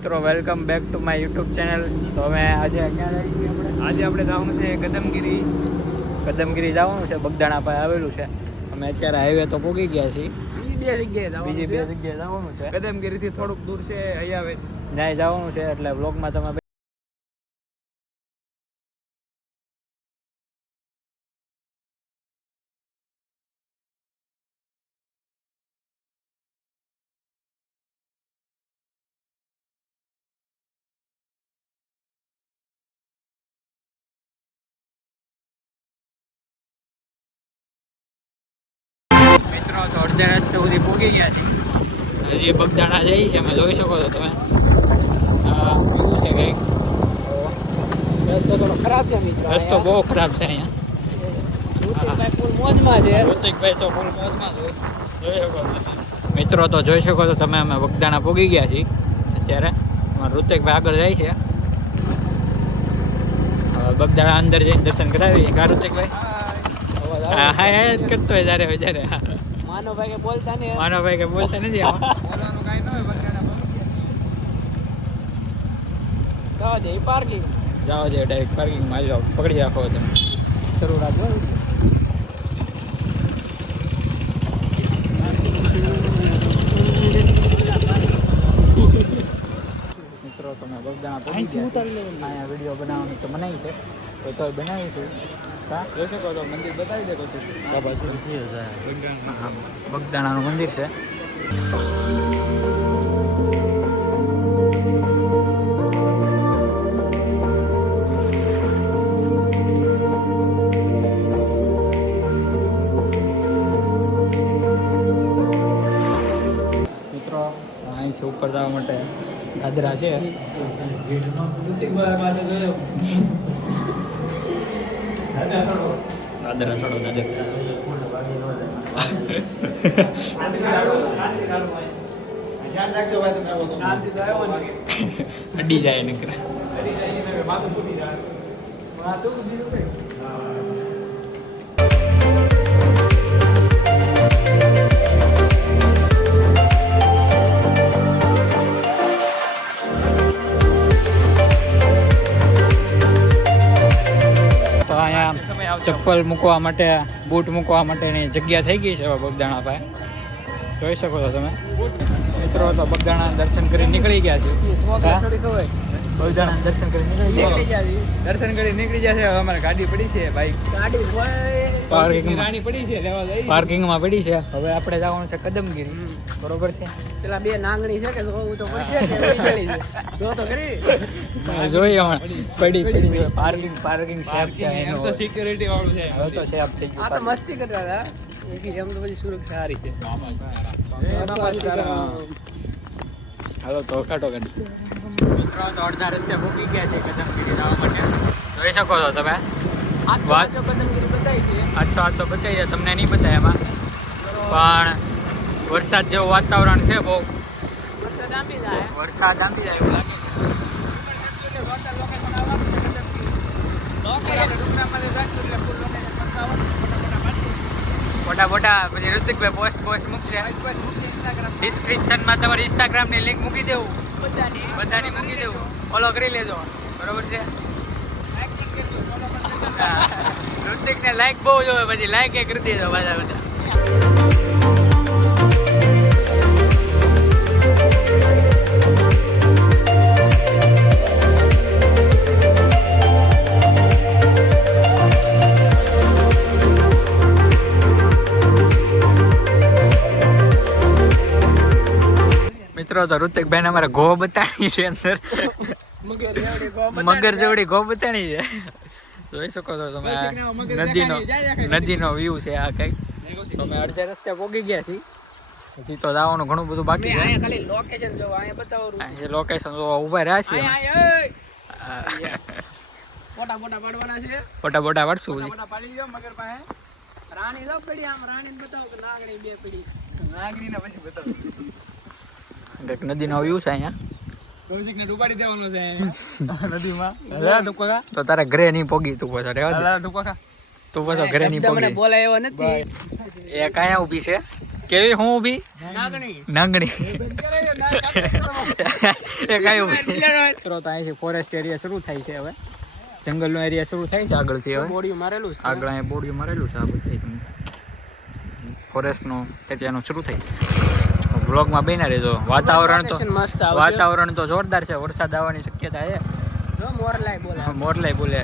મિત્રો, welcome back to my YouTube channel. તો અમે આજે ક્યાં જઈએ? આજે આપણે જવાનું છે કદમગીરી જવાનું છે. બગદાણા પાસે આવેલું છે. અમે અત્યારે હાઈવે તો પહોંચી ગયા છીએ. બીજી બે જગ્યાએ જવાનું છે. કદમગીરીથી થોડુંક દૂર છે, અહીંયા ત્યાં જવાનું છે. એટલે બ્લોગમાં તમે મિત્રો તો અડધા રસ્તે સુધી પહોંચી ગયા છીએ. હજી બગદાણા જઈએ છીએ. અમે જોઈ શકો છો તમે. કેવું છે કંઈક રસ્તો થોડો ખરાબ છે મિત્રો. રસ્તો બહુ ખરાબ છે અહીંયા. ફૂલ મોજમાં છે. ઋતિકભાઈ તો ફૂલ મોજમાં છે. જોઈ શકો છો મિત્રો. તો જોઈ શકો છો તમે. અમે બગદાણા પહોંચી ગયા છીએ અત્યારે. ઋતિકભાઈ આગળ જાય છે. બગદાણા અંદર જઈને દર્શન કરાવી. કા ઋતિકભાઈ? હા હા જ કરતો હોય જ્યારે જ્યારે. માનવભાઈ કે બોલતા નથી આમાં. બોલવાનું કાંઈ ન હોય. જાઓ દે પાર્કિંગ. જાઓ દે ડાયરેક્ટ પાર્કિંગમાં જાઓ. પકડી રાખો તમે. શરૂ રાખો. મિત્રો તમે બગદાણા પહોંચી ગયા. અહીંયા વિડીયો બનાવવાની તો મનાઈ છે. તો બનાવીશું. જોઈ શકો તો મંદિર બતાવી દે બગદાણાનું મંદિર છે. મિત્રો અહીંથી ઉપર જવા માટે દાદરા છે. દાદરા છોડો અડી જાય નીકળે. ચપ્પલ મૂકવા માટે, બૂટ મૂકવા માટેની જગ્યા થઈ ગઈ છે બગદાણા પાસે. જોઈ શકો છો તમે મિત્રો. તો બગદાણા દર્શન કરી નીકળી ગયા છે. બગદાણા દર્શન કરી નીકળી ગયા છે. અમારે ગાડી પડી છે, બાઈક પાર્કિંગમાં પડી છે. પાર્કિંગમાં પડી છે. હવે આપણે જવાનું છે કદમગીરી. બરોબર છે. પેલા બે નાંગણી છે કે જોવું તો પડશે કે જો તો કરી જોઈએ પડી પાર્કિંગ સેફ છે. એમ તો સિક્યુરિટી વાળું છે. હવે તો સેફ થઈ આ તો ગયું. મસ્તી કરતા હતા. એમ તો પછી સુરક્ષા સારી છે. હાલો તો કાઢો ગાડી. મિત્રો તો અડધા રસ્તે મૂકી ગયા છે કદમગીરી જવા માટે. જોઈ શકો છો તમે. વાત કદમગીરી બતાવી છે. આછો બતાવી છે. તમને નહીં બતાવે એમાં. પણ વરસાદ જેવું વાતાવરણ છે. બહુ વરસાદ આંબી જાય એવું લાગે છે. મોટા પછી ઋતિકભાઈ પોસ્ટ મૂકશે. ડિસ્ક્રિપ્શનમાં તમારી ઇન્સ્ટાગ્રામની લિંક મૂકી દેવું. બધાની મૂકી દેવું. ફોલો કરી લેજો. બરોબર છે. ઋતિકને લાઈક બહુ જોવે. પછી લાઈક એ કરી દેજો બધા. મિત્રો તો ઋતિકભાઈ અમારે ગો બતાણી છે અંદર. મગર જેવડી ગો બતાણી છે. જોઈ શકો છો તમે. નદીનો વ્યૂ છે આ કઈક. તો અમે અડધા રસ્તે પહોંચી ગયા છીએ. હજી તો જવાનું ઘણું બધું બાકી છે. ખાલી લોકેશન જો અહીંયા બતાવો. લોકેશન જોવા ઉભા રહ્યા છીએ. ફોટા પાડવાના છે. ફોટા પાડશું. પાડી દો મગર પાસે. રાણી લો પડી. આમ રાણીને બતાવો કે નાગણી બે પડી. નાગરીને પછી બતાવો. કંઈક નદીનો વ્યૂ છે અહીંયા. કૌશિકને ડૂબાડી દેવાનો છે નદીમાં. તો તારા ઘરે નહીં પોગી તું પાછો રહેવા દે. તું પાછો ઘરે નહીં પોગી. મને બોલાય એવો નથી. એ કાયા ઊભી છે? કેવી હું ઊભી નાગણી નાંગણી એ કઈ મિત્રો તો અહીંથી ફોરેસ્ટ એરિયા શરૂ થાય છે હવે જંગલનો એરિયા શરૂ થાય છે આગળથી હવે બોડિયું મારેલું છે આગળ અહીંયા બોર્ડિયું મારેલું છે આ બધું ફોરેસ્ટનું એરિયાનું શરૂ થાય બ્લોગમાં બન્યા રહેજો વાતાવરણ તો મસ્ત આવશે વાતાવરણ તો જોરદાર છે વરસાદ આવવાની શક્યતા છે જો મોરલાય બોલે મોરલાય બોલે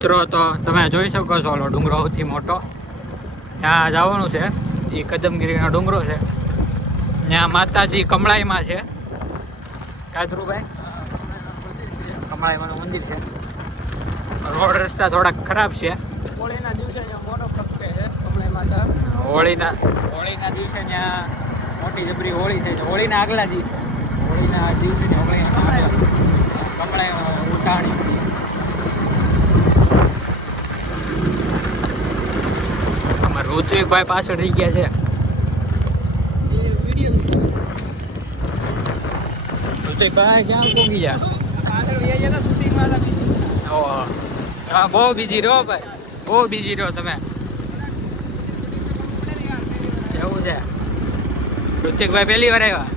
મિત્રો તો તમે જોઈ શકો છો ઓલો ડુંગરો સૌથી મોટો ત્યાં જવાનું છે એ કદમગીરીનો ડુંગરો છે ત્યાં માતાજી કમળાઈમાં છે કાદરુભાઈ કમળાઈમાંનું મંદિર છે રોડ રસ્તા થોડાક ખરાબ છે હોળીના દિવસે અહીંયા મોટો પ્રગટે છે કમળાઈ માતા હોળીના દિવસે ત્યાં મોટી જબરી હોળી થઈ છે હોળીના આગલા દિવસે કમળાઈ ઉતાણી ઋત્વિકભાઈ પાછળ રહી ગયા છે ઋત્વિકભાઈ ક્યાં પૂગી ગયા બહુ બીજી રહો ભાઈ બહુ બીજી રહો તમે એવું છે ઋત્વિકભાઈ પહેલી વાર આવ્યા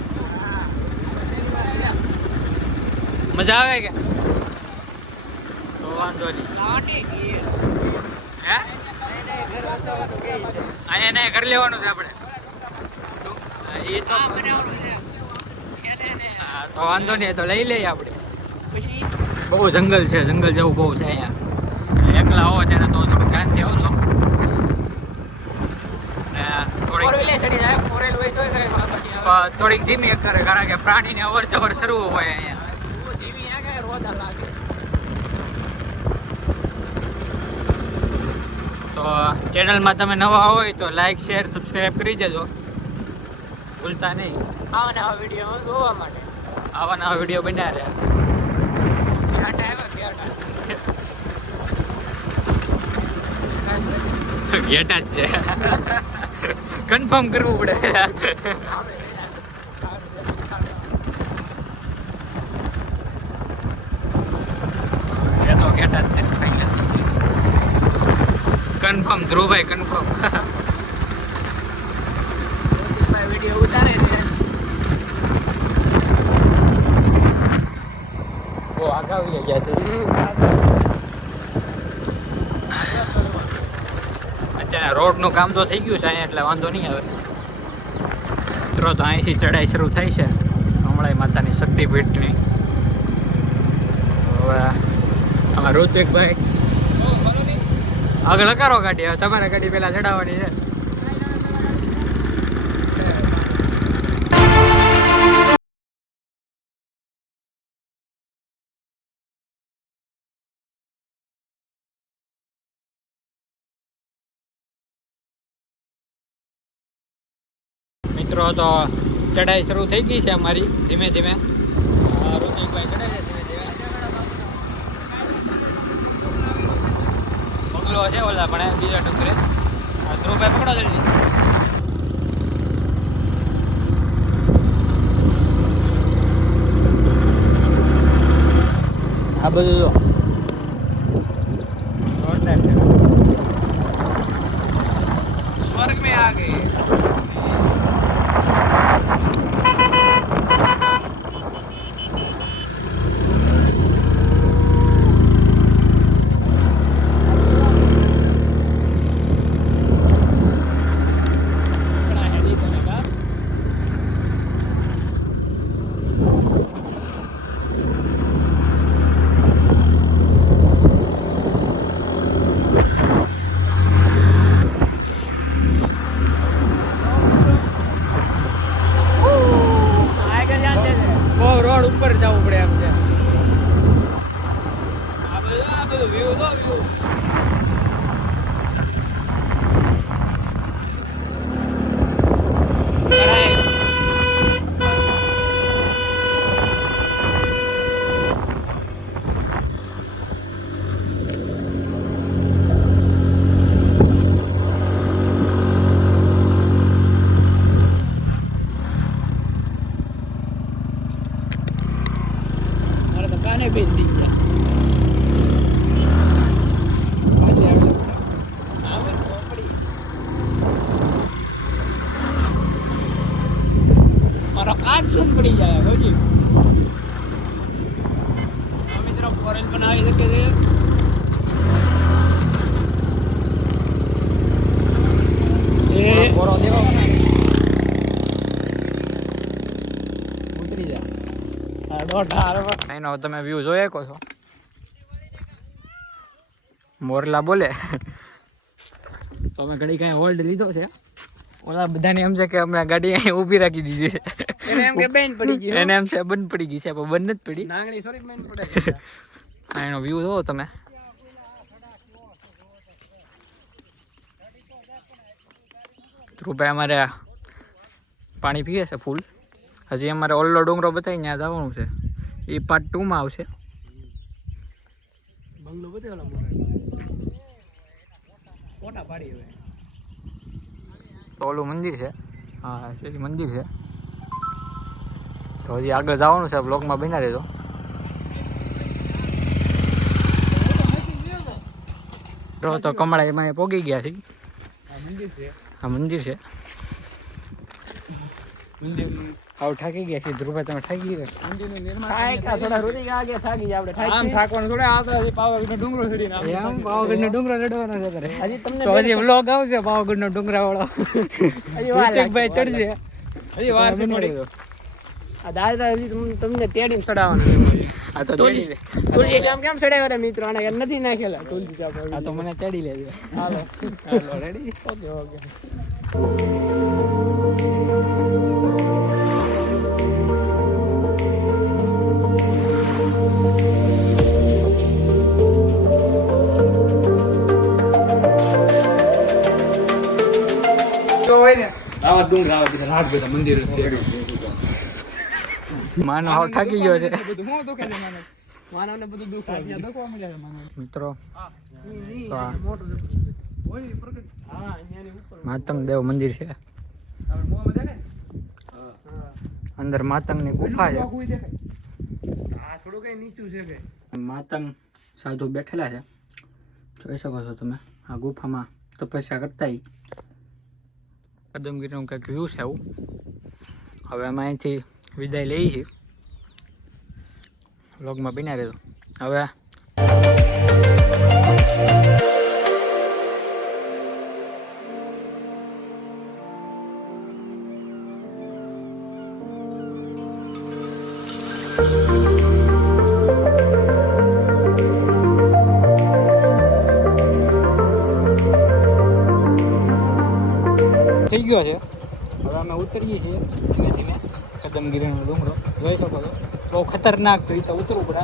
મજા આવે કે તો વાંધો નહીં હે અહીંયા ઘર લેવાનું છે આપણે એ તો તો વાંધો નહીં તો લઈ લઈએ આપણે બહુ જંગલ છે જંગલ જેવું બહુ છે અહીંયા એકલા હોવો છે ને તો થોડું ધ્યાનથી આવજો થોડીક ધીમી કરે કારણ કે પ્રાણીને અવર જવર શરૂ હોય અહીંયા તો ચેનલમાં તમે નવા હોય તો લાઈક શેર સબસ્ક્રાઈબ કરી દેજો ભૂલતા નહીં આવા નવા વિડીયો જોવા માટે આવા નવા વિડીયો બન્યા રહ્યા ઘેટા જ છે કન્ફર્મ કરવું પડે એ તો ઘેટા જ છે કન્ફર્મ ધ્રુવભાઈ કન્ફર્મ વિડીયો ઉતારે છે બહુ આગળ આવી ગયા છે અત્યારે રોડનું કામ તો થઈ ગયું છે અહીંયા એટલે વાંધો નહીં આવે મિત્રો તો અહીંથી ચઢાઈ શરૂ થાય છે કમળાઈ માતાની શક્તિપીઠની હવે અમારા ઋત્વિકભાઈ આગળ હકારો ગાડી હવે તમારે ગાડી પહેલા ચડાવવાની છે મિત્રો તો ચઢાઈ શરૂ થઈ ગઈ છે અમારી ધીમે ધીમે ઋત્વિકભાઈ ચડે છે ધીમે ધીમે બંગલો છે ઓલા પણ બીજા ડુંગરે ધ્રુવભાઈ પકડો જલ્દી આ બધું જો જોરદાર છે स्वर्ग में आ गए મારો આંખ શું પડી જાય હોજી મિત્રો ફોરેન પણ આવી શકે છે એ બોરો દેવો ઉતરી જા આ દોઢ એનો તમે વ્યૂ જોઈ શકો છો મોરલા બોલે તો અમે ઘડી કઈ હોલ્ડ લીધો છે ઓલા બધાને એમ છે કે અમે આ ગાડી અહીં ઊભી રાખી દીધી છે એને એમ કે બેન પડી ગઈ એને એમ છે બંધ પડી ગઈ છે પણ બંધ નથી પડી નાંગણી સોરી બેન પડે આ એનો વ્યૂ જોવો તમે ધ્રુવભાઈ અમારે પાણી પીએ છે ફૂલ હજી અમારે ઓલ્લો ડુંગરો બતાવી ત્યાં જવાનું છે એ પાર્ટ 2 માં આવશે બંગલો બધે ઓલા મોરે ફોટા પાડી હવે તો ઓલું મંદિર છે હા એ મંદિર છે તો હજી આગળ જવાનું છે બ્લોગમાં બના રહેજો તો કમળા એમાં પોગી ગયા છે આ મંદિર છે આવ ઠાકી ગયા છે ધ્રુવભાઈ તમે ઠાકી ગયા મંદિરનું નિર્માણ થાય કા થોડા રોટી આગે થાકી જા આપણે આમ થાકવાનું થોડે આ તો હજી પાવાગઢનો ડુંગરો ચડીને આમ એમ પાવાગઢનો ડુંગરો ચડવાનો છે તારે હજી તમને તો હજી વ્લોગ આવશે પાવાગઢનો ડુંગરા વાળો ભાઈ ચડશે હજી વાર છે થોડી આ દાદા હજી તમને તેડીને ચડાવવાનું આ તો ચડી લે તુલસી જામ કેમ ચડાવ્યા રે મિત્રો આને નથી નાખેલા તુલસી જામ આ તો મને ચડી લેજો હાલો હાલો રેડી ઓકે ઓકે આવા ડુંગર આવા બધા રાત બધા મંદિર છે માનો હાવ થાકી ગયો છે બધું હું દુખે છે માનવ માનવને બધું દુખ ત્યાં દુખવા મળ્યા છે માનવ મિત્રો તો આ મોટું હોય પ્રગટ હા અહીંયાની ઉપર માતંગ દેવ મંદિર છે આપણે મોમાં દેખાય હા અંદર માતંગની ગુફા છે કોઈ દેખાય આ થોડું કઈ નીચું છે કે માતંગ સાધુ બેઠેલા છે જોઈ શકો છો તમે આ ગુફામાં તપસ્યા કરતા કદમગીરીનું કંઈક વ્યૂ છે આવું હવે અમે અહીંથી વિદાય લઈએ છીએ વ્લોગમાં બિના રહેજો હવે થઈ ગયો છે હવે અમે ઉતરીએ છીએ ધીમે ધીમે કદમગીરીનો ડુંગરો જોઈ શકો છો બહુ ખતરનાક તો એ તો ઉતરવું પડે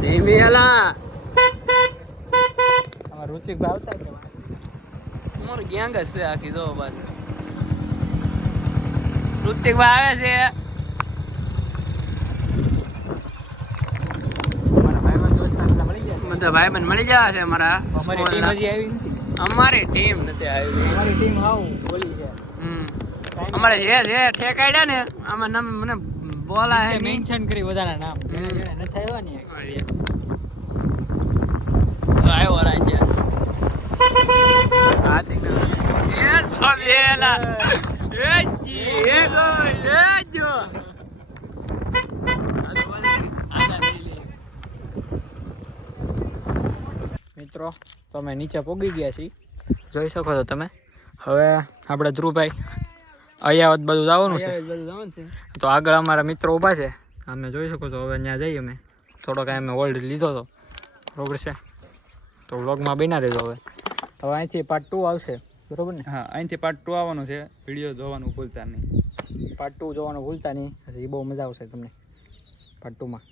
ભીમિયાલા અમારા ઋતિકભાઈ આવતા છે અમારું ગેંગ જ છે આખી દો બાજુ ઋતિકભાઈ આવે છે અમારા ભાઈબંધ દોસ્તારને મળી જાય બધા ભાઈબંધ મળી જવા છે અમારા અમારી ટીમ હજી આવી નથી અમારી ટીમ નથી આવી અમારી ટીમ આવું બોલી છે અમારે જે ઠેકાડ્યા ને આમાં નામ મને બોલા હે મેન્શન કરી બધાના નામ નથી આવ્યા ને આવ્યો રાજ્ય એ છોલેલા એ જી એ ગો એ જો મિત્રો તો અમે નીચે પોગી ગયા છીએ જોઈ શકો છો તમે હવે આપણે ધ્રુવભાઈ અયાવત બધું જવાનું છે તો આગળ અમારા મિત્રો ઊભા છે અમે જોઈ શકો છો હવે ત્યાં જઈએ અમે થોડો કાંઈ અમે હોલ્ડ લીધો હતો બરોબર છે તો વ્લોગમાં બના રહેજો હવે અહીંથી પાર્ટ 2 આવશે બરોબર ને હા અહીંથી પાર્ટ 2 આવવાનું છે વિડીયો જોવાનું ભૂલતા નહીં પાર્ટ 2 જોવાનું ભૂલતા નહીં હજી બહુ મજા આવશે તમને પાર્ટ 2 માં